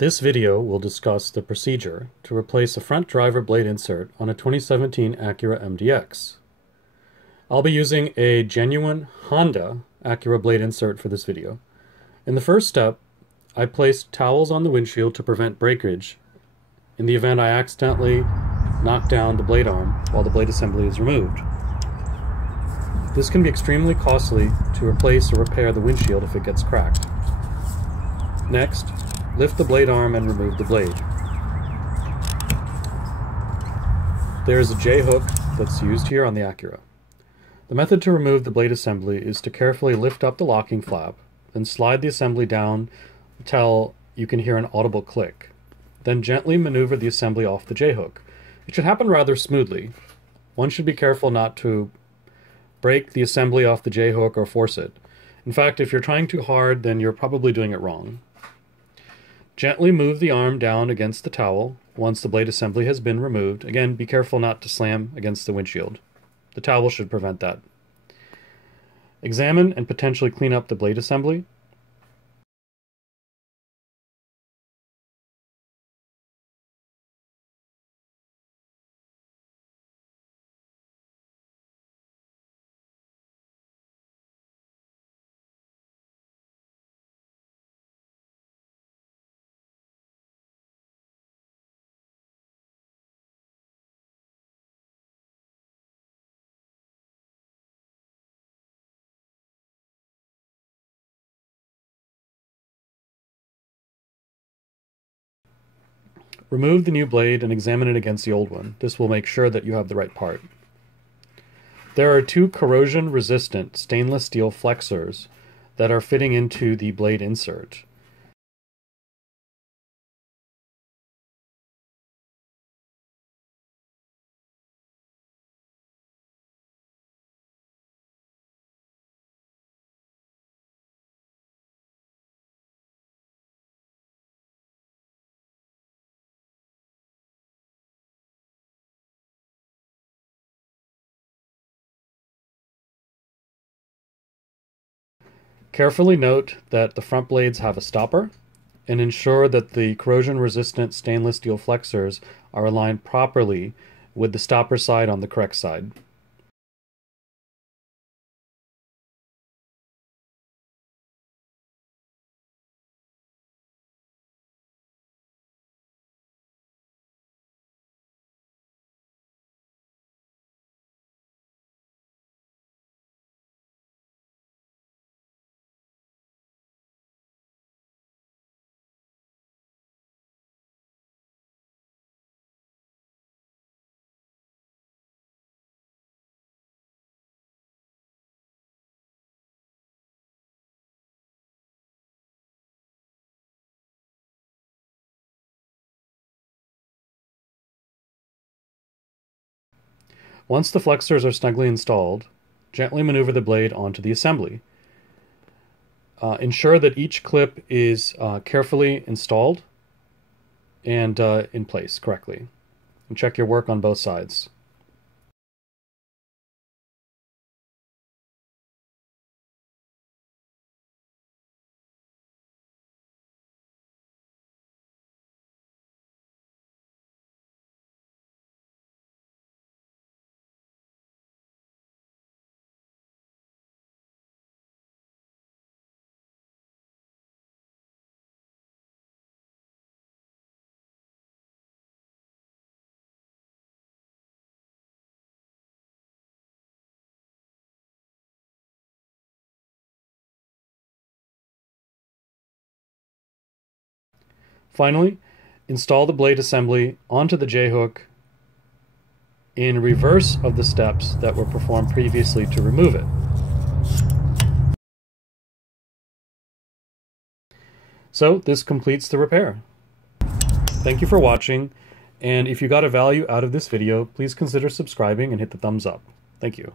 This video will discuss the procedure to replace a front driver blade insert on a 2017 Acura MDX. I'll be using a genuine Honda Acura blade insert for this video. In the first step, I placed towels on the windshield to prevent breakage in the event I accidentally knock down the blade arm while the blade assembly is removed. This can be extremely costly to replace or repair the windshield if it gets cracked. Next, lift the blade arm and remove the blade. There is a J-hook that's used here on the Acura. The method to remove the blade assembly is to carefully lift up the locking flap, then slide the assembly down until you can hear an audible click. Then gently maneuver the assembly off the J-hook. It should happen rather smoothly. One should be careful not to break the assembly off the J-hook or force it. In fact, if you're trying too hard, then you're probably doing it wrong. Gently move the arm down against the towel once the blade assembly has been removed. Again, be careful not to slam against the windshield. The towel should prevent that. Examine and potentially clean up the blade assembly. Remove the new blade and examine it against the old one. This will make sure that you have the right part. There are two corrosion-resistant stainless steel flexors that are fitting into the blade insert. Carefully note that the front blades have a stopper, and ensure that the corrosion-resistant stainless steel flexors are aligned properly with the stopper side on the correct side. Once the flexors are snugly installed, gently maneuver the blade onto the assembly. Ensure that each clip is carefully installed and in place correctly. And check your work on both sides. Finally, install the blade assembly onto the J-hook in reverse of the steps that were performed previously to remove it. So this completes the repair. Thank you for watching, and if you got a value out of this video, please consider subscribing and hit the thumbs up. Thank you.